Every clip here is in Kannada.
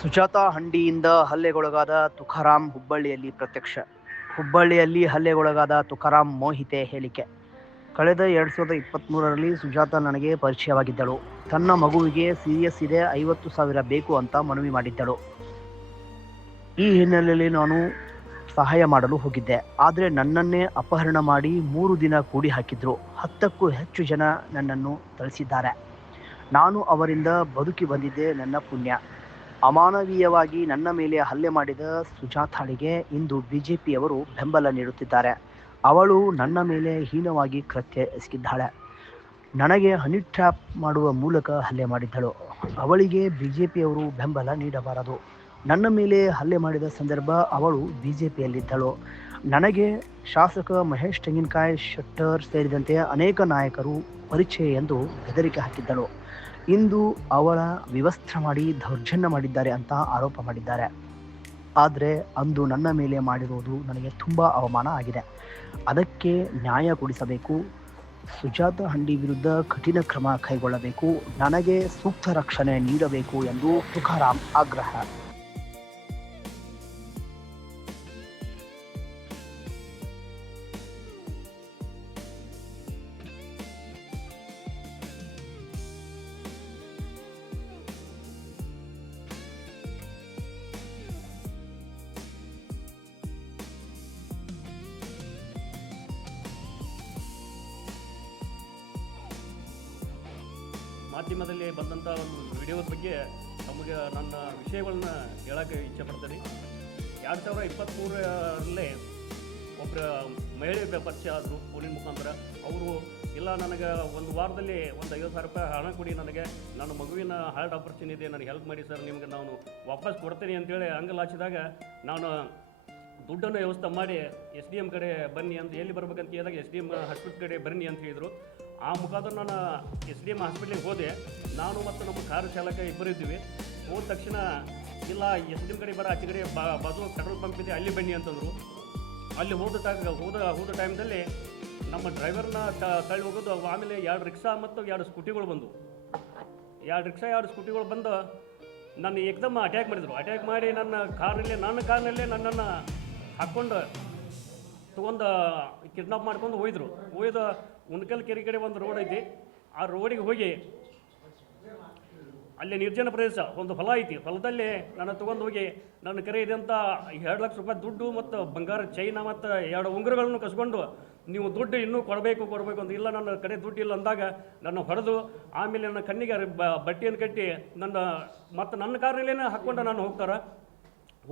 ಸುಜಾತಾ ಹಂಡಿಯಿಂದ ಹಲ್ಲೆಗೊಳಗಾದ ತುಕಾರಾಂ ಹುಬ್ಬಳ್ಳಿಯಲ್ಲಿ ಪ್ರತ್ಯಕ್ಷ. ಹುಬ್ಬಳ್ಳಿಯಲ್ಲಿ ಹಲ್ಲೆಗೊಳಗಾದ ತುಕಾರಾಂ ಮೋಹಿತೆ ಹೇಳಿಕೆ. ಕಳೆದ 2023ರಲ್ಲಿ ಸುಜಾತಾ ನನಗೆ ಪರಿಚಯವಾಗಿದ್ದಳು. ತನ್ನ ಮಗುವಿಗೆ ಸೀರಿಯಸ್ ಇದೆ, 50,000 ಬೇಕು ಅಂತ ಮನವಿ ಮಾಡಿದ್ದಳು. ಈ ಹಿನ್ನೆಲೆಯಲ್ಲಿ ನಾನು ಸಹಾಯ ಮಾಡಲು ಹೋಗಿದ್ದೆ. ಆದರೆ ನನ್ನನ್ನೇ ಅಪಹರಣ ಮಾಡಿ 3 ದಿನ ಕೂಡಿ ಹಾಕಿದ್ರು. 10ಕ್ಕೂ ಹೆಚ್ಚು ಜನ ನನ್ನನ್ನು ಥಳಿಸಿದ್ದಾರೆ. ನಾನು ಅವರಿಂದ ಬದುಕಿ ಬಂದಿದ್ದೆ ನನ್ನ ಪುಣ್ಯ. ಅಮಾನವೀಯವಾಗಿ ನನ್ನ ಮೇಲೆ ಹಲ್ಲೆ ಮಾಡಿದ ಸುಜಾತಾಳಿಗೆ ಇಂದು ಬಿಜೆಪಿಯವರು ಬೆಂಬಲ ನೀಡುತ್ತಿದ್ದಾರೆ. ಅವಳು ನನ್ನ ಮೇಲೆ ಹೀನವಾಗಿ ಕೃತ್ಯ ಎಸಗಿದ್ದಾಳೆ. ನನಗೆ ಹನಿ ಟ್ರ್ಯಾಪ್ ಮಾಡುವ ಮೂಲಕ ಹಲ್ಲೆ ಮಾಡಿದ್ದಳು. ಅವಳಿಗೆ ಬಿಜೆಪಿಯವರು ಬೆಂಬಲ ನೀಡಬಾರದು. ನನ್ನ ಮೇಲೆ ಹಲ್ಲೆ ಮಾಡಿದ ಸಂದರ್ಭ ಅವಳು ಬಿಜೆಪಿಯಲ್ಲಿದ್ದಳು. ನನಗೆ ಶಾಸಕ ಮಹೇಶ್ ತೆಂಗಿನಕಾಯಿ ಶೆಟ್ಟರ್ ಸೇರಿದಂತೆ ಅನೇಕ ನಾಯಕರು ಪರಿಚಯ ಎಂದು ಬೆದರಿಕೆ ಹಾಕಿದ್ದಳು. ಇಂದು ಅವಳ ವಿವಸ್ತ್ರ ಮಾಡಿ ದೌರ್ಜನ್ಯ ಮಾಡಿದ್ದಾರೆ ಅಂತ ಆರೋಪ ಮಾಡಿದ್ದಾರೆ. ಆದರೆ ಅಂದು ನನ್ನ ಮೇಲೆ ಮಾಡಿರುವುದು ನನಗೆ ತುಂಬ ಅವಮಾನ ಆಗಿದೆ. ಅದಕ್ಕೆ ನ್ಯಾಯ ಕೊಡಿಸಬೇಕು. ಸುಜಾತಾ ಹಂಡಿ ವಿರುದ್ಧ ಕಠಿಣ ಕ್ರಮ ಕೈಗೊಳ್ಳಬೇಕು. ನನಗೆ ಸೂಕ್ತ ರಕ್ಷಣೆ ನೀಡಬೇಕು ಎಂದು ತುಕಾರಾಂ ಆಗ್ರಹ. ಮಾಧ್ಯಮದಲ್ಲಿ ಬಂದಂಥ ಒಂದು ವಿಡಿಯೋದ ಬಗ್ಗೆ ನಮಗೆ ನನ್ನ ವಿಷಯಗಳನ್ನ ಹೇಳೋಕ್ಕೆ ಇಚ್ಛೆ ಪಡ್ತೀನಿ. 2023ರಲ್ಲೇ ಒಬ್ಬರ ಮಹಿಳೆ ಪರಿಚಯ ಆದರು ಫೋನಿನ ಮುಖಾಂತರ. ಅವರು ಇಲ್ಲ, ನನಗೆ ಒಂದು ವಾರದಲ್ಲಿ ಒಂದು 50,000 ರೂಪಾಯಿ ಹಣ ಕೊಡಿ, ನನಗೆ ನನ್ನ ಮಗುವಿನ ಹಾರ್ಟ್ ಆಪರೇಷನ್ ಇದೆ, ನನಗೆ ಹೆಲ್ಪ್ ಮಾಡಿ ಸರ್, ನಿಮಗೆ ನಾನು ವಾಪಸ್ ಕೊಡ್ತೀನಿ ಅಂತೇಳಿ ಅಂಗಲಾಚಿದಾಗ ನಾನು ದುಡ್ಡನ್ನು ವ್ಯವಸ್ಥೆ ಮಾಡಿ SDM ಕಡೆ ಬನ್ನಿ ಅಂತ, ಎಲ್ಲಿ ಬರ್ಬೇಕಂತ ಕೇಳಿದಾಗ SDM ಹಾಸ್ಪಿಟ್ಲ್ ಕಡೆ ಬನ್ನಿ ಅಂತ ಹೇಳಿದರು. ಆ ಮುಖಾಂತರ ನಾನು SDM ಹಾಸ್ಪಿಟ್ಲಿಗೆ ಹೋದೆ. ನಾನು ಮತ್ತು ನಮ್ಮ ಕಾರು ಚಾಲಕ ಇಬ್ಬರು ಇದ್ದೀವಿ. ಹೋದ ತಕ್ಷಣ ಇಲ್ಲ, SDM ಕಡೆ ಆಚೆ ಕಡೆ ಬಾಜು ಪೆಟ್ರೋಲ್ ಪಂಪ್ ಇದೆ, ಅಲ್ಲಿ ಬನ್ನಿ ಅಂತಂದರು. ಅಲ್ಲಿ ಹೋದ ಟೈಮ್ದಲ್ಲಿ ನಮ್ಮ ಡ್ರೈವರ್ನ ತಳ್ಳಿ ಹೋಗೋದು. ಆಮೇಲೆ 2 ರಿಕ್ಷಾ ಮತ್ತು 2 ಸ್ಕೂಟಿಗಳು ಬಂದು 2 ಸ್ಕೂಟಿಗಳು ಬಂದು ನನ್ನ ಏಕದಮ್ ಅಟ್ಯಾಕ್ ಮಾಡಿದರು. ಅಟ್ಯಾಕ್ ಮಾಡಿ ನನ್ನ ಕಾರ್ನಲ್ಲೇ ನನ್ನನ್ನು ಹಾಕ್ಕೊಂಡು ತೊಗೊಂಡು ಕಿಡ್ನಾಪ್ ಮಾಡ್ಕೊಂಡು ಒಯ್ದು ಉಣ್ಕಲ್ ಕೆರೆ ಕಡೆ ಒಂದು ರೋಡ್ ಐತಿ. ಆ ರೋಡಿಗೆ ಹೋಗಿ ಅಲ್ಲಿ ನಿರ್ಜನ ಪ್ರದೇಶ ಒಂದು ಹೊಲ ಐತಿ. ಹೊಲದಲ್ಲಿ ನಾನು ತೊಗೊಂಡು ಹೋಗಿ ನನ್ನ ಕರೆ ಇದೆ ಅಂತ 2 ಲಕ್ಷ ರೂಪಾಯಿ ದುಡ್ಡು ಮತ್ತು ಬಂಗಾರ ಚೈನಾ ಮತ್ತು 2 ಉಂಗುರಗಳನ್ನು ಕಸ್ಕೊಂಡು, ನೀವು ದುಡ್ಡು ಇನ್ನೂ ಕೊಡಬೇಕು ಅಂತ, ಇಲ್ಲ ನನ್ನ ಕಡೆ ದುಡ್ಡು ಇಲ್ಲ ಅಂದಾಗ ನನ್ನ ಹೊಡೆದು, ಆಮೇಲೆ ನನ್ನ ಕಣ್ಣಿಗೆ ಬಟ್ಟೆಯನ್ನು ಕಟ್ಟಿ ನನ್ನ ಕಾರಿನಲ್ಲೇ ಹಾಕ್ಕೊಂಡು ನಾನು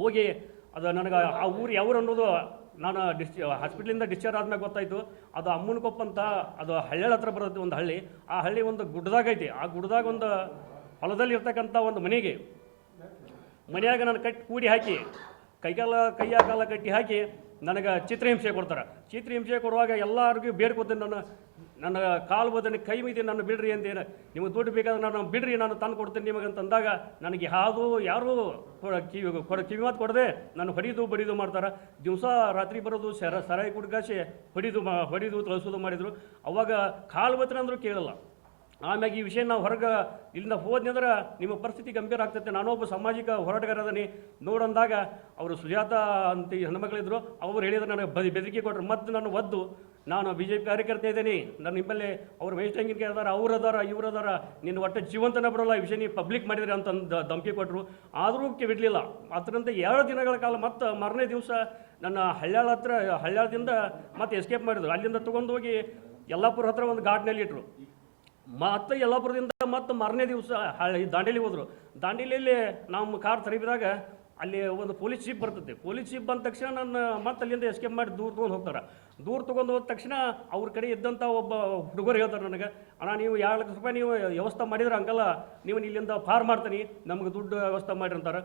ಹೋಗಿ ಅದು ನನಗೆ ಆ ಊರು ಯಾವ್ರು ಅನ್ನೋದು ನಾನು ಹಾಸ್ಪಿಟ್ಲಿಂದ ಡಿಸ್ಚಾರ್ಜ್ ಆದ್ಮೇಲೆ ಗೊತ್ತಾಯಿತು. ಅದು ಅಮ್ಮನಕೊಪ್ಪ ಅಂತ, ಅದು ಹಳ್ಳಿ ಹತ್ರ ಬರುತ್ತೆ ಒಂದು ಹಳ್ಳಿ. ಆ ಹಳ್ಳಿ ಒಂದು ಗುಡ್ಡದಾಗೈತಿ. ಆ ಗುಡ್ಡದಾಗ ಒಂದು ಹೊಲದಲ್ಲಿ ಇರ್ತಕ್ಕಂಥ ಒಂದು ಮನೆಯಾಗ ನಾನು ಕೂಡಿ ಹಾಕಿ ಕೈಯ ಕಾಲ ಕಟ್ಟಿ ಹಾಕಿ ನನಗೆ ಚಿತ್ರಹಿಂಸೆ ಕೊಡ್ತಾರೆ. ಚಿತ್ರಹಿಂಸೆ ಕೊಡುವಾಗ ಎಲ್ಲರಿಗೂ ಬೇಡ್ಕೊತೀನಿ, ನನ್ನ ಕಾಲು ಬೋದನೆ ಕೈ ಮೀದಿ ನನ್ನ ಬಿಡ್ರಿ ಅಂತೇನು, ನಿಮಗೆ ದುಡ್ಡು ಬೇಕಾದ್ರೆ ನಾನು ಬಿಡ್ರಿ, ನಾನು ತಂದು ಕೊಡ್ತೀನಿ ನಿಮಗಂತಂದಾಗ ನನಗೆ ಯಾರೂ ಕಿವಿ ಮಾತು ಕೊಡದೆ ನಾನು ಬಡಿದು ಮಾಡ್ತಾರೆ. ದಿವಸ ರಾತ್ರಿ ಬರೋದು, ಸರಾಯಿ ಕುಡ್ಕಾಸಿ ಹೊಡಿದು ತಳಿಸೋದು ಮಾಡಿದರು. ಅವಾಗ ಕಾಲು ಬತ್ತನ ಅಂದರೂ ಕೇಳಲ್ಲ. ಆಮ್ಯಾಗ ಈ ವಿಷಯ ನಾವು ಹೊರಗೆ ಇಲ್ಲಿಂದ ಹೋದ್ನಂದ್ರೆ ನಿಮ್ಮ ಪರಿಸ್ಥಿತಿ ಗಂಭೀರ ಆಗ್ತೈತೆ, ನಾನೊಬ್ಬ ಸಾಮಾಜಿಕ ಹೋರಾಟಗಾರ ಅದೀನಿ ನೋಡಂದಾಗ ಅವರು ಸುಜಾತಾ ಅಂತ ಹೆಣ್ಮಕ್ಳಿದ್ರು. ಅವ್ರು ಹೇಳಿದ್ರೆ ನನಗೆ ಬೆದರಿಕೆ ಕೊಟ್ಟರು. ಮತ್ತು ನಾನು ನಾನು BJP ಕಾರ್ಯಕರ್ತ ಇದ್ದೀನಿ, ನನ್ನ ನಿಮ್ಮಲ್ಲಿ ಅವ್ರು ಮಹೇಶ್ ತೆಂಗಿನಕಾಯಿ ಅದಾರ, ಇವ್ರು ಅದಾರ, ನಿನ್ನ ಒಟ್ಟು ಜೀವಂತನ ಬರೋಲ್ಲ, ಈ ವಿಷಯ ನೀವು ಪಬ್ಲಿಕ್ ಮಾಡಿದ್ರೆ ಅಂತಂದು ಧಮಕಿ ಕೊಟ್ಟರು. ಆದರೂ ಬಿಡಲಿಲ್ಲ. ಅದರಂತೆ 2 ದಿನಗಳ ಕಾಲ ಮತ್ತು ಮಾರನೇ ದಿವಸ ನನ್ನ ಹಳ್ಯಾಳದಿಂದ ಮತ್ತೆ ಎಸ್ಕೇಪ್ ಮಾಡಿದ್ರು. ಅಲ್ಲಿಂದ ತೊಗೊಂಡು ಹೋಗಿ ಯಲ್ಲಾಪುರ ಹತ್ರ ಒಂದು ಘಾಟ್ನಲ್ಲಿ ಇಟ್ಟರು. ಮತ್ತು ಯಲ್ಲಾಪುರದಿಂದ ಮತ್ತು ಮಾರನೇ ದಿವಸ ದಾಂಡೇಲಿ ಹೋದರು. ದಾಂಡೇಲಿಯಲ್ಲಿ ನಮ್ಮ ಕಾರ್ ತರಿಬಿದಾಗ ಅಲ್ಲಿ ಒಂದು ಪೊಲೀಸ್ ಜೀಪ್ ಬರ್ತದೆ. ಪೊಲೀಸ್ ಜೀಪ್ ಬಂದ ತಕ್ಷಣ ನನ್ನ ಮತ್ತೆ ಅಲ್ಲಿಂದ ಎಸ್ಕೇಪ್ ಮಾಡಿ ದೂರ ತೊಗೊಂಡು ಹೋದ ತಕ್ಷಣ ಅವ್ರ ಕಡೆ ಇದ್ದಂಥ ಒಬ್ಬ ಹುಡುಗರು ಹೇಳ್ತಾರೆ ನನಗೆ, ಅಣ್ಣ ನೀವು 2 ಲಕ್ಷ ರೂಪಾಯಿ ನೀವು ವ್ಯವಸ್ಥೆ ಮಾಡಿದ್ರೆ ಅಂಕಲ್ಲ, ನೀವು ಇಲ್ಲಿಂದ ಫಾರ್ ಮಾಡ್ತೀನಿ, ನಮ್ಗೆ ದುಡ್ಡು ವ್ಯವಸ್ಥೆ ಮಾಡಿರಿ ಅಂತಾರೆ.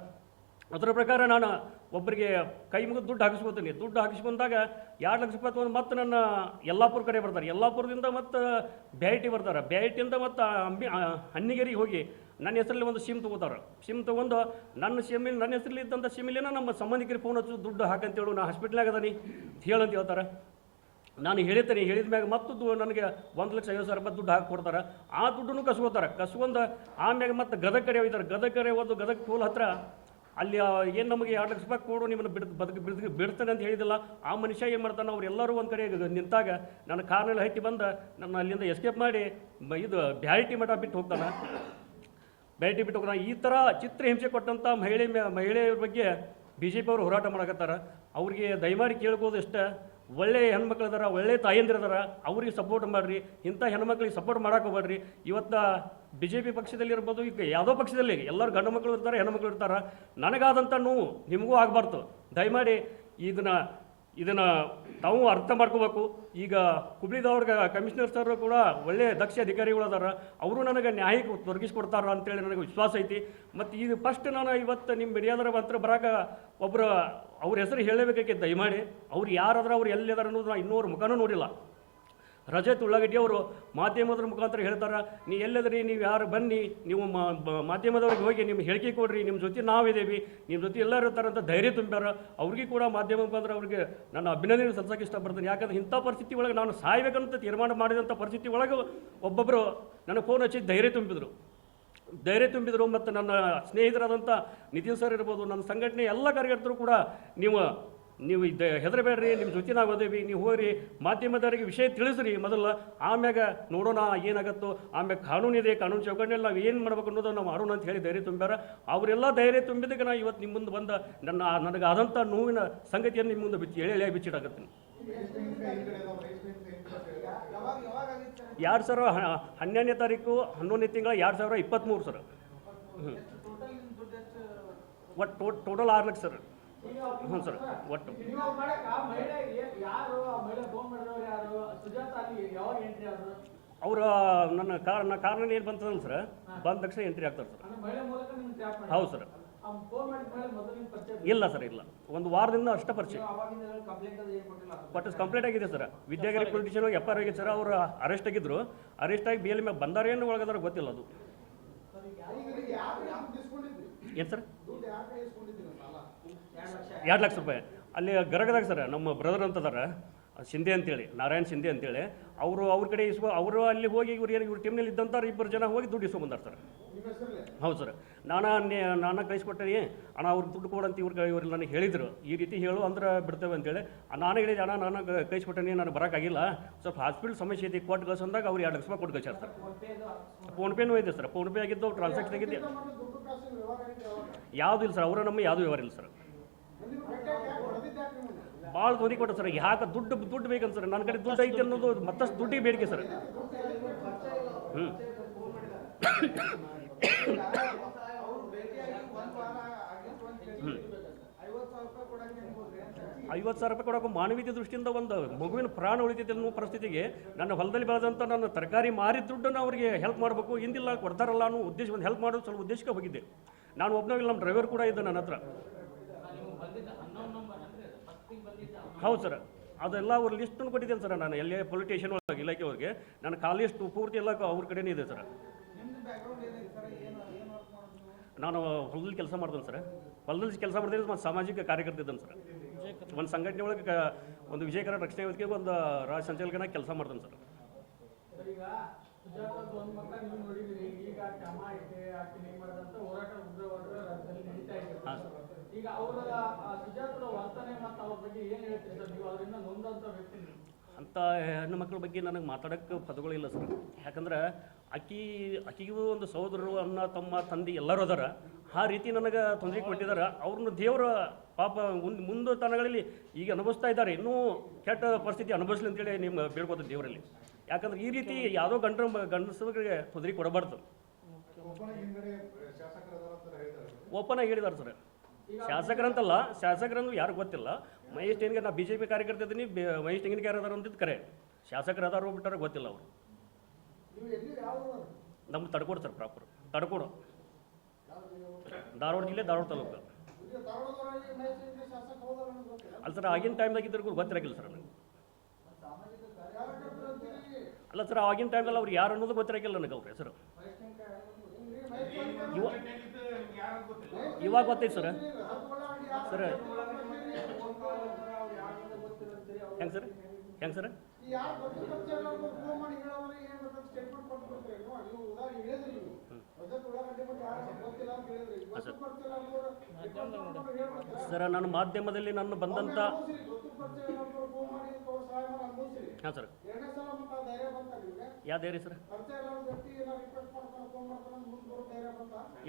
ಅದರ ಪ್ರಕಾರ ನಾನು ಒಬ್ಬರಿಗೆ ಕೈ ಮುಗಿದು ದುಡ್ಡು ಹಾಕಿಸ್ಕೊತೀನಿ. ದುಡ್ಡು ಹಾಕಿಸ್ಕೊಂಡಾಗ 2 ಲಕ್ಷ ರೂಪಾಯಿ ತೊಗೊಂಡು ಮತ್ತೆ ನನ್ನ ಯಲ್ಲಾಪುರ ಕಡೆ ಬರ್ತಾರೆ. ಯಲ್ಲಾಪುರದಿಂದ ಮತ್ತು ಬ್ಯಾಟಿ ಬರ್ತಾರೆ. ಬ್ಯಾಟಿಯಿಂದ ಮತ್ತು ಹಣ್ಣಿಗೇರಿಗೆ ಹೋಗಿ ನನ್ನ ಹೆಸರಲ್ಲಿ ಒಂದು ಸಿಮ್ ತೊಗೋತಾರೆ. ಸಿಮ್ ತೊಗೊಂಡು ನನ್ನ ಹೆಸರಲ್ಲಿ ಇದ್ದಂಥ ಸಿಮ್ಮಿಲೇನ ನಮ್ಮ ಸಂಬಂಧಿಕರಿಗೆ ಫೋನ್ ಹಚ್ಚು, ದುಡ್ಡು ಹಾಕಂತೇಳು, ನಾನು ಹಾಸ್ಪಿಟ್ಲಾಗ ಅದೀನಿ ಹೇಳಂತ ಹೇಳ್ತಾರೆ. ನಾನು ಹೇಳಿದ ಮ್ಯಾಗ ಮತ್ತು ನನಗೆ 1,50,000 ರೂಪಾಯಿ ದುಡ್ಡು ಹಾಕಿ ಕೊಡ್ತಾರೆ. ಆ ದುಡ್ಡನ್ನು ಕಸ್ಕೋತಾರೆ. ಕಸ್ಕೊಂಡು ಆಮ್ಯಾಗ ಮತ್ತು ಗದಗ ಕಡೆ ಹೋಗ್ತಾರೆ. ಗದಗ ಕಡೆ ಹೋದು ಗದಗ ಟೋಲ್ ಹತ್ರ ಅಲ್ಲಿ ಏನು ನಮಗೆ 2 ಲಕ್ಷ ರೂಪಾಯಿ ಕೊಡು ನಿಮ್ಮನ್ನು ಬಿಡ್ತಾನೆ ಅಂತ ಹೇಳಿದಿಲ್ಲ. ಆ ಮನುಷ್ಯ ಏನು ಮಾಡ್ತಾನೆ, ಅವರೆಲ್ಲರೂ ಒಂದು ಕಡೆ ನಿಂತಾಗ ನನ್ನ ಕಾರ್ನಲ್ಲಿ ಹತ್ತಿ ಬಂದ ನನ್ನ ಅಲ್ಲಿಂದ ಎಸ್ಕೇಪ್ ಮಾಡಿ ಇದು ಬ್ಯಾರಿಟಿ ಮಠ ಬಿಟ್ಟು ಹೋಗ್ತಾನೆ. ಬ್ಯಾರಿಟಿ ಬಿಟ್ಟು ಹೋಗ್ತಾನೆ. ಈ ಥರ ಚಿತ್ರಹಿಂಸೆ ಕೊಟ್ಟಂಥ ಮಹಿಳೆಯರ ಬಗ್ಗೆ BJP ಅವರು ಹೋರಾಟ ಮಾಡಕತ್ತಾರ. ಅವ್ರಿಗೆ ದಯಮಾಡಿ ಕೇಳ್ಬೋದು ಇಷ್ಟೇ, ಒಳ್ಳೆ ಹೆಣ್ಮಕ್ಳು ಅದಾರ, ಒಳ್ಳೆ ತಾಯಂದಿರದಾರ, ಅವ್ರಿಗೆ ಸಪೋರ್ಟ್ ಮಾಡಿರಿ. ಇಂಥ ಹೆಣ್ಮಕ್ಳಿಗೆ ಸಪೋರ್ಟ್ ಮಾಡಕ್ಕೆ ಹೋಗ್ಬೇಡ್ರಿ. ಇವತ್ತು BJP ಪಕ್ಷದಲ್ಲಿ ಇರ್ಬೋದು, ಈಗ ಯಾವುದೋ ಪಕ್ಷದಲ್ಲಿ ಎಲ್ಲರೂ ಗಂಡು ಮಕ್ಕಳು ಇರ್ತಾರೆ, ಹೆಣ್ಮಕ್ಳು ಇರ್ತಾರೆ. ನನಗಾದಂಥ ನೋವು ನಿಮಗೂ ಆಗಬಾರ್ದು. ದಯಮಾಡಿ ಇದನ್ನು ತಾವು ಅರ್ಥ ಮಾಡ್ಕೋಬೇಕು. ಈಗ ಹುಬ್ಳಿದವ್ರಿಗೆ ಕಮಿಷನರ್ ಸರ್ ಕೂಡ ಒಳ್ಳೆ ದಕ್ಷ ಅಧಿಕಾರಿಗಳು ಅದಾರ. ಅವರು ನನಗೆ ನ್ಯಾಯಕ್ಕೆ ಒದಗಿಸ್ಕೊಡ್ತಾರ ಅಂತೇಳಿ ನನಗೆ ವಿಶ್ವಾಸ ಐತಿ. ಮತ್ತು ಈಗ ಫಸ್ಟ್ ನಾನು ಇವತ್ತು ನಿಮ್ಮ ಮೀಡಿಯಾದರ ಹತ್ರ ಬರಾಕ ಒಬ್ಬರು ಅವ್ರ ಹೆಸರು ಹೇಳಬೇಕಾಗಿತ್ತು. ದಯಮಾಡಿ ಅವ್ರು ಯಾರಾದ್ರೆ ಅವ್ರು ಎಲ್ಲಿದಾರ ಅನ್ನೋದು ನಾನು ಇನ್ನೂ ಅವ್ರ ಮುಖನೂ ನೋಡಿಲ್ಲ. ರಜತ್ ಉಳ್ಳಾಗಡ್ಡಿ ಅವರು ಮಾಧ್ಯಮದ ಮುಖಾಂತರ ಹೇಳ್ತಾರೆ, ನೀವು ಎಲ್ಲದ್ರಿ, ನೀವು ಯಾರು ಬನ್ನಿ, ನೀವು ಮಾಧ್ಯಮದವ್ರಿಗೆ ಹೋಗಿ ನಿಮ್ಮ ಹೇಳಿಕೆ ಕೊಡ್ರಿ, ನಿಮ್ಮ ಜೊತೆ ನಾವಿದ್ದೀವಿ, ನಿಮ್ಮ ಜೊತೆ ಎಲ್ಲರೂ ಇರ್ತಾರೆ ಅಂತ ಧೈರ್ಯ ತುಂಬ್ಯಾರ. ಅವ್ರಿಗೆ ಕೂಡ ಮಾಧ್ಯಮ ಮುಖಾಂತರ ಅವ್ರಿಗೆ ನಾನು ಅಭಿನಂದನೆ ಸಲ್ಲಿಸೋಕೆ ಇಷ್ಟಪಡ್ತೀನಿ. ಯಾಕಂದ್ರೆ ಇಂಥ ಪರಿಸ್ಥಿತಿ ಒಳಗೆ ನಾನು ಸಾಯ್ಬೇಕಂತ ತೀರ್ಮಾನ ಮಾಡಿದಂಥ ಪರಿಸ್ಥಿತಿ ಒಳಗೆ ಒಬ್ಬೊಬ್ಬರು ನನಗೆ ಫೋನ್ ಹಚ್ಚಿ ಧೈರ್ಯ ತುಂಬಿದರು. ಮತ್ತು ನನ್ನ ಸ್ನೇಹಿತರಾದಂಥ ನಿತಿನ್ ಸರ್ ಇರ್ಬೋದು, ನನ್ನ ಸಂಘಟನೆ ಎಲ್ಲ ಕಾರ್ಯಕರ್ತರು ಕೂಡ ನೀವು ಹೆದರಬೇಡ್ರಿ, ನಿಮ್ಮ ಜೊತೆ ನಾವು ಅದೇವಿ, ನೀವು ಹೋಗ್ರಿ, ಮಾಧ್ಯಮದವರಿಗೆ ವಿಷಯ ತಿಳಿಸ್ರಿ ಮೊದಲು, ಆಮ್ಯಾಗ ನೋಡೋಣ ಏನಾಗತ್ತೋ, ಆಮ್ಯಾಗ ಕಾನೂನು ಇದೆ, ಕಾನೂನು ಚೌಕಟ್ಟಿನಲ್ಲಿ ನಾವು ಏನು ಮಾಡ್ಬೇಕು ಅನ್ನೋದು ನಾವು ಮಾಡೋಣ ಅಂತ ಹೇಳಿ ಧೈರ್ಯ ತುಂಬ್ಯಾರ. ಅವರೆಲ್ಲ ಧೈರ್ಯ ತುಂಬಿದಾಗ ನಾನು ಇವತ್ತು ನಿಮ್ಮ ಮುಂದೆ ಬಂದ ನನಗಾದಂಥ ನೋವಿನ ಸಂಗತಿಯನ್ನು ನಿಮ್ಮ ಮುಂದೆ ಎಳೆ ಬಿಚ್ಚಿಡಾಕತ್ತೀನಿ. 2012ನೇ ತಾರೀಕು 11ನೇ ತಿಂಗಳ 2023 ಸರ್. ಒಟ್ಟು ಟೋಟಲ್ 6 ಲಕ್ಷ ಸರ್. ಹ್ಞೂ ಸರ್. ಒಟ್ಟು ಅವ್ರ ನನ್ನ ಕಾರ್ನಲ್ಲಿ ಏನು ಬಂತದಲ್ಲ ಸರ್, ಬಂದ ತಕ್ಷಣ ಎಂಟ್ರಿ ಆಗ್ತಾರೆ ಸರ್. ಹೌದು ಸರ್. ಇಲ್ಲ ಸರ್, ಇಲ್ಲ, ಒಂದು ವಾರದಿಂದ ಅಷ್ಟೇ ಪರಿಚಯ. ಬಟ್ ಕಂಪ್ಲೇಂಟ್ ಆಗಿದೆ sir. Vidyagiri police station FIR ಆಗಿದೆ ಸರ್. ಅವರು ಅರೆಸ್ಟ್ ಆಗಿದ್ರು. ಅರೆಸ್ಟ್ ಆಗಿ BL ಮೇಲೆ ಬಂದಾರೇನು ಒಳಗದಾರ ಗೊತ್ತಿಲ್ಲ. ಅದು ಏನು ಸರ್, 2 ಲಕ್ಷ ರೂಪಾಯಿ ಅಲ್ಲಿ ಗರಗದಾಗ ಸರ್. ನಮ್ಮ ಬ್ರದರ್ ಅಂತದಾರ ಶಿಂದೆ ಅಂತೇಳಿ, ನಾರಾಯಣ್ ಶಿಂದೆ ಅಂತೇಳಿ, ಅವ್ರ ಕಡೆ ಅವರು ಅಲ್ಲಿ ಹೋಗಿ ಇವ್ರ ಟೀಮ್ನಲ್ಲಿ ಇದ್ದಂಥ 2 ಜನ ಹೋಗಿ ದುಡ್ಡು ಇಸ್ಕೊಂಡ್ಬಂದಾರ ಸರ್. ಹೌದು ಸರ್. ನಾನು ಕಳಿಸ್ಕೊಟ್ಟೆ ಅಣ್ಣ, ಅವ್ರಿಗೆ ದುಡ್ಡು ಕೊಡಂತ ಇವ್ರು ನನಗೆ ಹೇಳಿದರು, ಈ ರೀತಿ ಹೇಳು ಅಂದ್ರೆ ಬಿಡ್ತೇವೆ ಅಂತೇಳಿ. ನಾನು ಹೇಳಿದೆ, ಅಣ್ಣ ನಾನು ಕಳಿಸ್ಕೊಟ್ಟೆ, ನಾನು ಬರೋಕ್ಕಾಗಿಲ್ಲ, ಸ್ವಲ್ಪ ಹಾಸ್ಪಿಟಲ್ ಸಮಸ್ಯೆ ಐತಿ, ಕೊಟ್ಟು ಕಳ್ಸಂದಾಗ ಅವ್ರು 2 ಲಕ್ಷ ರೂಪಾಯಿ ಕೊಟ್ಟು ಕಳ್ಸಾರ ಸರ್. ಫೋನ್ಪೇನೂ ಇದೆ ಸರ್. ಫೋನ್ಪೇ ಆಗಿದ್ದು, ಟ್ರಾನ್ಸಾಕ್ಷನ್ ಆಗಿದೆ, ಯಾವುದೂ ಇಲ್ಲ ಸರ್. ಅವರ ನಮ್ಮ ಯಾವುದೂ ವ್ಯವಹಾರ ಇಲ್ಲ ಸರ್. ಭಾಳ ತೊಂದರೆ ಕೊಟ್ಟು ಸರ್. ಯಾಕೆ ದುಡ್ಡು ಬೇಕಂತ ಸರ್. ನನ್ನ ಕಡೆ ದುಡ್ಡು ಐತೆ ಅನ್ನೋದು ಮತ್ತಷ್ಟು ದುಡ್ಡಿಗೆ ಬೇಡಿಕೆ ಸರ್. ಹ್ಞೂ 50,000 ರೂಪಾಯಿ ಕೊಡೋಕೆ ಮಾನವೀಯತೆ ದೃಷ್ಟಿಯಿಂದ ಒಂದು ಮಗುವಿನ ಪ್ರಾಣ ಉಳಿತೈತೆ ಅನ್ನೋ ಪರಿಸ್ಥಿತಿಗೆ ನನ್ನ ಹೊಲದಲ್ಲಿ ಬೆಳೆದಂಥ ನನ್ನ ತರಕಾರಿ ಮಾರಿ ದುಡ್ಡನ್ನು ಅವರಿಗೆ ಹೆಲ್ಪ್ ಮಾಡಬೇಕು, ಹಿಂದಿಲ್ಲ ಕೊಡ್ತಾರಲ್ಲ ಅನ್ನೋ ಉದ್ದೇಶ, ಒಂದು ಹೆಲ್ಪ್ ಮಾಡೋದು ಸ್ವಲ್ಪ ಉದ್ದೇಶಕ್ಕೆ ಹೋಗಿದ್ದೆ. ನಾನು ಒಬ್ಬನಾಗಿಲ್ಲ, ನಮ್ಮ ಡ್ರೈವರ್ ಕೂಡ ಇದ್ದ ನನ್ನ ಹತ್ರ. ಹೌದು ಸರ್. ಅದೆಲ್ಲ ಅವ್ರ ಲಿಸ್ಟನ್ನು ಕೊಟ್ಟಿದ್ದೇನೆ ಸರ್. ನಾನು ಎಲ್ಲೇ ಪೊಲೀಸ್ ಸ್ಟೇಷನ್ ಒಳಗೆ ಇಲಾಖೆ ಅವ್ರಿಗೆ ನನ್ನ ಕಾಲಿಷ್ಟು ಪೂರ್ತಿ ಎಲ್ಲ ಅವ್ರ ಕಡೆನೇ ಇದೆ ಸರ್. ನಾನು ಹೊಲದಲ್ಲಿ ಕೆಲಸ ಮಾಡ್ತೇನೆ ಸರ್. ಹೊಲದಲ್ಲಿ ಕೆಲಸ ಮಾಡ್ತೀನಿ ಮತ್ತು ಸಾಮಾಜಿಕ ಕಾರ್ಯಕರ್ತ ಇದ್ದೇನೆ ಸರ್. ಒಂದು ಸಂಘಟನೆ ಒಳಗೆ ಒಂದು ವಿಜಯಕರ ರಕ್ಷಣಾ ವೇದಿಕೆಗೆ ಒಂದು ರಾಜ್ಯ ಸಂಚಾಲಕನಾಗಿ ಕೆಲಸ ಮಾಡ್ತೇನೆ ಸರ್. ಹಾಂ ಸರ್. ಅಂಥ ಹೆಣ್ಣು ಮಕ್ಕಳ ಬಗ್ಗೆ ನನಗೆ ಮಾತಾಡೋಕ್ಕೆ ಪದಗಳಿಲ್ಲ ಸರ್. ಯಾಕಂದ್ರೆ ಆಕಿಗೂ ಒಂದು ಸಹೋದರರು, ಅಣ್ಣ, ತಮ್ಮ, ತಂದೆ ಎಲ್ಲರೂ ಅದಾರ. ಆ ರೀತಿ ನನಗೆ ತೊಂದರೆ ಕೊಟ್ಟಿದ್ದಾರೆ. ಅವ್ರನ್ನ ದೇವರ ಪಾಪ ಮುಂದೆ ತನಗಳಲ್ಲಿ ಈಗ ಅನುಭವಿಸ್ತಾ ಇದ್ದಾರೆ. ಇನ್ನೂ ಕೆಟ್ಟ ಪರಿಸ್ಥಿತಿ ಅನುಭವಿಸ್ಲಿ ಅಂತೇಳಿ ನಿಮ್ಮ ಬೇಡ್ಕೋತೀನಿ ದೇವರಲ್ಲಿ. ಯಾಕಂದ್ರೆ ಈ ರೀತಿ ಯಾವುದೋ ಗಂಡಸರಿಗೆ ತೊಂದರೆ ಕೊಡಬಾರ್ದು. ಓಪನ್ ಆಗಿ ಹೇಳಿದ್ದಾರೆ ಸರ್. ಶಾಸಕರಂತಲ್ಲ, ಶಾಸಕರಂದ್ರೆ ಯಾರು ಗೊತ್ತಿಲ್ಲ. ಮಹೇಶ್ ಟೆಂಗಿಗೆ ನಾ BJP ಕಾರ್ಯಕರ್ತ ಇದ್ದೀನಿ. ಮಹೇಶ್ ಟೆಂಗಿಗೆ ಯಾರು ಅದಾರ ಅಂತಿದ್ದು ಕರೆ. ಶಾಸಕರು ಅದಾರು ಬಿಟ್ಟಾರ ಗೊತ್ತಿಲ್ಲ ಅವರು. ನಮ್ಗೆ ತಡ್ಕೋಡು ಸರ್, ಪ್ರಾಪರ್ ತಡ್ಕೋಡು, ಧಾರವಾಡ ಜಿಲ್ಲೆ, ಧಾರವಾಡ ತಾಲೂಕು. ಅಲ್ಲ ಸರ್, ಆಗಿನ ಟೈಮ್ದಾಗ ಇದ್ರಿಗೂ ಗೊತ್ತಿರಾಗಿಲ್ಲ ಸರ್ ನನಗೆ. ಅಲ್ಲ ಸರ್, ಆಗಿನ ಟೈಮ್ದಲ್ಲಿ ಅವ್ರು ಯಾರು ಅನ್ನೋದು ಗೊತ್ತಿರಾಗಿಲ್ಲ ನನಗೆ ಅವ್ರ ಹೆಸರು. ಇವಾಗ ಗೊತ್ತೈತೆ ಸರ್. ಸರ್ ಹೆಂಗೆ ಸರ್ ಸರ್ ನಾನು ಮಾಧ್ಯಮದಲ್ಲಿ ನಾನು ಬಂದಂಥ ಹಾಂ ಸರ್ ಯಾವ ಧೈರ್ಯ ಸರ್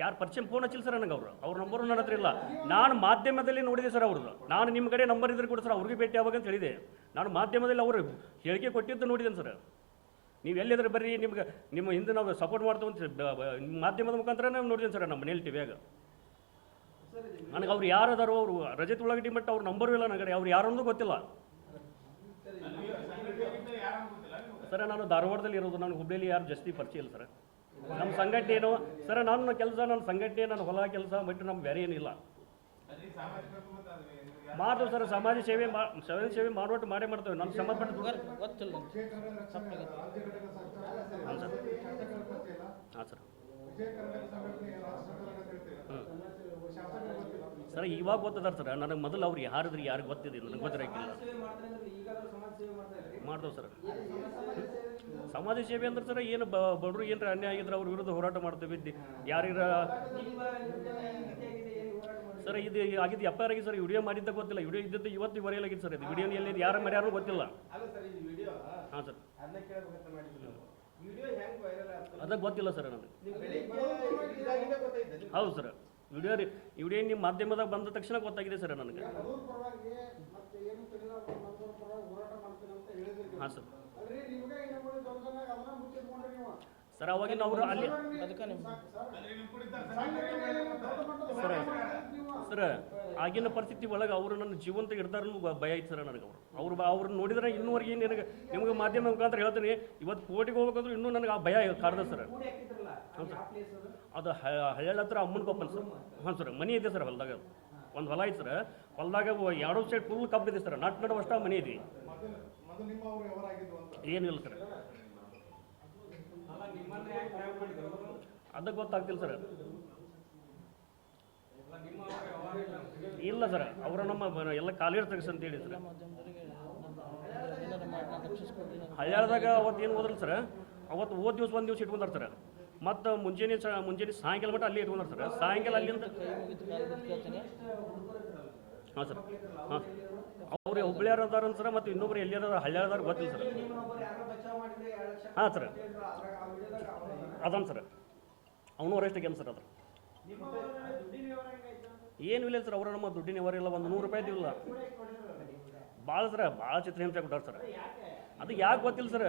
ಯಾರು ಪರಿಚಯ ಫೋನ್ ಹಚ್ಚಿಲ್ಲ ಸರ್ ನನಗೆ ಅವ್ರ ನಂಬರು ನನ್ನ ಹತ್ರ ಇಲ್ಲ. ನಾನು ಮಾಧ್ಯಮದಲ್ಲಿ ನೋಡಿದೆ ಸರ್ ಅವ್ರದ್ದು. ನಾನು ನಿಮ್ಮ ಕಡೆ ನಂಬರ್ ಇದ್ರೆ ಕೂಡ ಸರ್ ಅವ್ರಿಗೆ ಭೇಟಿ ಆವಾಗ ಅಂತ ಹೇಳಿದೆ. ನಾನು ಮಾಧ್ಯಮದಲ್ಲಿ ಅವರು ಹೇಳಿಕೆ ಕೊಟ್ಟಿದ್ದು ನೋಡಿದ್ದೇನೆ ಸರ್. ನೀವು ಎಲ್ಲಿದ್ರೆ ಬರ್ರಿ ನಿಮ್ಮ ಹಿಂದೆ ನಾವು ಸಪೋರ್ಟ್ ಮಾಡ್ತೀವಿ ಅಂತ ಮಾಧ್ಯಮದ ಮುಖಾಂತರ ನಾವು ನೋಡಿದ್ದೇನೆ ಸರ್ ನಮ್ಮ ಮನೇಲಿ ಟಿವಿಯಾಗ. ನನಗೆ ಅವ್ರು ಯಾರದಾರೋ ಅವರು ರಜತ್ ಉಳ್ಳಾಗಡ್ಡಿ ಮಟ್ಟ ಅವ್ರ ನಂಬರು ಇಲ್ಲ ನನಗೆ. ಅವ್ರು ಯಾರೊಂದು ಗೊತ್ತಿಲ್ಲ ಸರ್. ನಾನು ಧಾರವಾಡದಲ್ಲಿ ಇರೋದು. ನಾನು ಹುಬ್ಬಳ್ಳಿಯಲ್ಲಿ ಯಾರು ಜಾಸ್ತಿ ಪರಿಚಯ ಇಲ್ಲ ಸರ್. ನಮ್ಮ ಸಂಘಟನೆ ಏನು ಸರ್, ನನ್ನ ಕೆಲಸ ನನ್ನ ಸಂಘಟನೆ ನನ್ನ ಹೊಲ ಕೆಲಸ ಬಿಟ್ಟು ನಮ್ಗೆ ಬೇರೆ ಏನಿಲ್ಲ. ಮಾಡ್ತೇವೆ ಸರ್, ಸಮಾಜ ಸೇವೆ ಮಾಡೋಟ್ಟು ಮಾಡೇ ಮಾಡ್ತೇವೆ. ನಮ್ಮ ಸಂಬಂಧಪಟ್ಟ ಗೊತ್ತಿಲ್ಲ ಹಾಂ ಸರ್. ಹಾಂ ಸರ್. ಸರ್ ಇವಾಗ ಗೊತ್ತದಾರ ಸರ್. ನನಗೆ ಮೊದಲು ಅವ್ರು ಯಾರಿದ್ರೆ ಯಾರಿಗೆ ಗೊತ್ತಿದೆ ನನಗೆ ಗೊತ್ತಿರಕ್ಕಿಲ್ಲ. ಮಾಡ್ತೇವೆ ಸರ್ ಸಮಾಜ ಸೇವೆ ಅಂದ್ರೆ ಸರ್. ಏನು ಬಡವರು ಏನರ ಅನ್ಯಾಯ ಆಗಿದ್ರೆ ಅವ್ರ ವಿರುದ್ಧ ಹೋರಾಟ ಮಾಡ್ತೇವೆ. ಯಾರಿರ ಸರ್ ಇದು ಆಗಿದ್ದು ಎಫ್ ಐ ಆರ್ ಆಗಿದೆ ಸರ್. ವಿಡಿಯೋ ಮಾಡಿದ್ದ ಗೊತ್ತಿಲ್ಲ. ವಿಡಿಯೋ ಇದ್ದದ್ದು ಇವತ್ತು ಬರೆಯಲಾಗಿದೆ ಸರ್. ಇದು ವಿಡಿಯೋ ಎಲ್ಲಿ ಯಾರು ಮಾಡ್ಯಾರು ಗೊತ್ತಿಲ್ಲ. ಹಾಂ ಸರ್ ಅದಕ್ಕೆ ಗೊತ್ತಿಲ್ಲ ಸರ್ ನನಗೆ. ಹೌದು ಸರ್ ವಿಡಿಯೋ ನಿಮ್ಮ ಮಾಧ್ಯಮದಾಗ ಬಂದ ತಕ್ಷಣ ಗೊತ್ತಾಗಿದೆ ಸರ್ ನನಗೆ. ಹಾಂ ಸರ್ ಸರ್ ಅವಾಗಿನ ಅವರು ಅಲ್ಲಿ ಸರ್ ಆಗಿನ ಪರಿಸ್ಥಿತಿ ಒಳಗೆ ಅವರು ನನ್ನ ಜೀವಂತ ಇರ್ತಾರನ್ನು ಭಯ ಐತೆ ಸರ್ ನನಗೆ. ಅವ್ರನ್ನ ನೋಡಿದ್ರೆ ಇನ್ನೂವರೆಗೆ ನಿಮಗೆ ಮಾಧ್ಯಮ ಮುಖಾಂತರ ಹೇಳ್ತೀನಿ. ಇವತ್ತು ಕೋರ್ಟಿಗೆ ಹೋಗ್ಬೇಕಾದ್ರೂ ಇನ್ನೂ ನನಗೆ ಆ ಭಯ ಕಾಡ್ದೆ ಸರ್. ಹಾಂ ಸರ್ ಅದು ಹಳ್ಳ ಹತ್ರ ಅಮ್ಮನ ಕೊಪ್ಪನ್ ಸರ್. ಹಾಂ ಸರ್ ಮನೆ ಇದೆ ಸರ್. ಹೊಲದಾಗ ಒಂದು ಹೊಲ ಐತೆ ಸರ್. ಹೊಲದಾಗ ಎರಡು ಸೈಡ್ ಫುಲ್ ಕಬ್ಬಿದೆ ಸರ್. ನಡು ಅಷ್ಟ ಮನೆ ಇದೆ. ಏನಿಲ್ಲ ಸರ್ ಅದಕ್ಕೆ ಗೊತ್ತಾಗ್ತಿಲ್ಲ ಸರ್. ಇಲ್ಲ ಸರ್ ಅವರ ನಮ್ಮ ಎಲ್ಲ ಕಾಲೇಜ್ ತೆಗಿಸ್ ಅಂತ ಹೇಳಿ ಸರ್. ಹಳ್ಯಾಳದಾಗ ಅವತ್ತು ಏನು ಹೋದ್ರಲ್ಲ ಸರ್. ಅವತ್ತು ಒಂದು ದಿವಸ ಇಟ್ಕೊಂಡಾರ ಸರ್. ಮತ್ತು ಮುಂಜಾನೆ ಸಾಯಂಕಾಲ ಮಟ್ಟ ಅಲ್ಲಿ ಇಟ್ಕೊಂಡಾರ ಸರ್. ಸಾಯಂಕಾಲ ಅಲ್ಲಿಂದ ಹಾಂ ಸರ್. ಹಾಂ ಅವ್ರು ಹುಬ್ಬಳ್ಳಿಯಾರ ಅದಾರ ಸರ್. ಮತ್ತು ಇನ್ನೊಬ್ರು ಎಲ್ಲಿಯಾರ ಹಳ್ಯಾಳದಾರ ಗೊತ್ತಿಲ್ಲ ಸರ್. ಹಾಂ ಸರ್ ಅದಾನ ಸರ್. ಅವನು ಅರೆಸ್ಟ್ ಆಗ್ಯಾನ ಸರ್. ಅದ್ರ ಏನು ಇಲ್ಲ ಸರ್. ಅವರು ನಮ್ಮ ದುಡ್ಡಿನ ವ್ಯವಹಾರ ಇಲ್ಲ. ಒಂದು 100 ರೂಪಾಯಿ ಇದಿಲ್ಲ ಭಾಳ ಸರ್. ಭಾಳ ಚಿತ್ರಹಿಂಸೆ ಕೊಟ್ಟಾರ ಸರ್. ಅದು ಯಾಕೆ ಗೊತ್ತಿಲ್ಲ ಸರ್.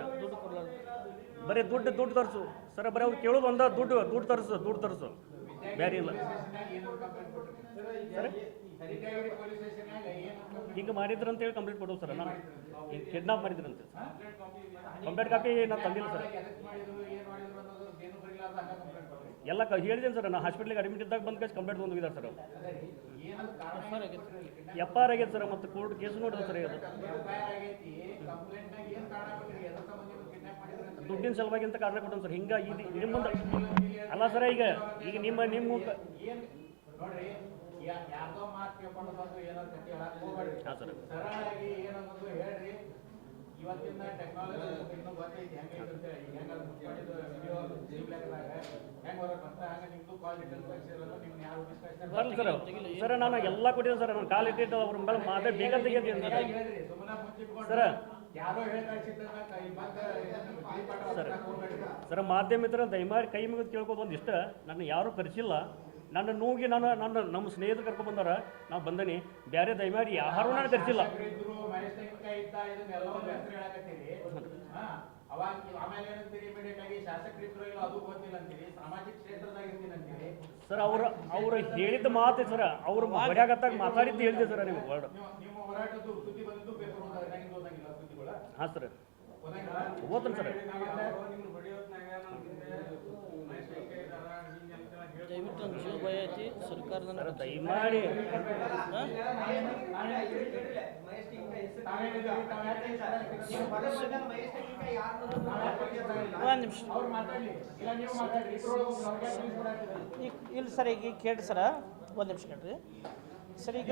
ಬರೀ ದುಡ್ಡು ತರಿಸು ಸರ್. ಬರೀ ಅವ್ರು ಕೇಳೋದು ಒಂದ ದುಡ್ಡು ತರಿಸು ಬೇರೆ ಇಲ್ಲ ಸರ್. ಹಿಂಗೆ ಮಾಡಿದ್ರು ಅಂತೇಳಿ ಕಂಪ್ಲೇಂಟ್ ಕೊಡೋದು ಸರ್. ನಾನು ಈಗ ಕಿಡ್ನಾಪ್ ಮಾಡಿದ್ರಂತೆ ಕಂಪ್ಲೇಂಟ್ ಕಾಪಿ ನಾನು ತಂದಿಲ್ಲ ಸರ್. ಎಲ್ಲ ಹೇಳಿದ್ದೇನೆ ಸರ್. ನಾನು ಹಾಸ್ಪಿಟ್ಲಿಗೆ ಅಡ್ಮಿಟ್ ಇದ್ದಾಗ ಬಂದು ಕಳಿಸಿ ಕಂಪ್ಲೇಂಟ್ ತೊಗೊಂಡಿದ್ದಾರೆ ಸರ್. ಎಫ್ ಐ ಆರ್ ಆಗೈತೆ ಸರ್. ಮತ್ತು ಕೋರ್ಟ್ ಕೇಸ್ ನೋಡಿದೆ ಸರ್. ಅದು ದುಡ್ಡಿನ ಸಲುವಾಗಿ ಅಂತ ಕಾರಣ ಕೊಟ್ಟನು ಸರ್. ಹಿಂಗೆ ಇದು ಮುಂದೆ ಅಲ್ಲ ಸರ್. ಈಗ ನಿಮ್ಮ ಹಾಂ ಸರ್ ಇವತ್ತಿನ ಟೆಕ್ನಾಲಜಿ ಇನ್ನೂ ಗೊತ್ತೈತಿ ಹೆಂಗೆ ಬರಲಿ ಸರ್. ಸರ್ ನಾನು ಎಲ್ಲ ಕೊಟ್ಟಿದ್ದೆ ಸರ್. ನಾನು ಕಾಲು ಇಟ್ಟಿದ್ದು ಅವ್ರ ಮೇಲೆ ಮಾತೇ ಬೇಗ ತೆಗೆದಿದ್ದೀನಿ ಸರ್. ಸರ್ ಮಾಧ್ಯಮ ಮಿತ್ರ ದಯಮಾಡಿ ಕೈ ಮುಗಿದು ಕೇಳ್ಕೊಂಡು ಒಂದಿಷ್ಟ. ನನ್ನ ಯಾರೂ ಕರೆಸಿಲ್ಲ. ನನ್ನ ನೋಗಿ ನಮ್ಮ ಸ್ನೇಹಿತರು ಕರ್ಕೊಂಡು ಬಂದಾರ. ನಾವು ಬಂದನಿ. ಬೇರೆ ದಯಮಾಡಿ ಯಾರು ನಾನು ಕರೆಸಿಲ್ಲ. ಸರ್ ಅವ್ರು ಹೇಳಿದ ಮಾತು ಸರ್. ಅವ್ರು ಹೊಡ್ಯಾಗತ್ತಾಗ ಮಾತಾಡಿದ್ದು ಹೇಳಿದೆ ಸರ್. ನೀವು ವರ್ಡ್ ಹಾಂ ಸರ್ ಓದ್ತೀನಿ ಸರ್. ದಯವಿಟ್ಟು ನನ್ನ ಜೀವ ಭಯ ಐತಿ. ಸರ್ಕಾರದ ದಯಮಾಡಿ ಒಂದು ನಿಮಿಷ ಇಲ್ಲ ಸರ್. ಈಗ ಕೇಳಿ ಸರ ಒಂದು ನಿಮಿಷ ಕೇಳ್ರಿ ಸರ್. ಈಗ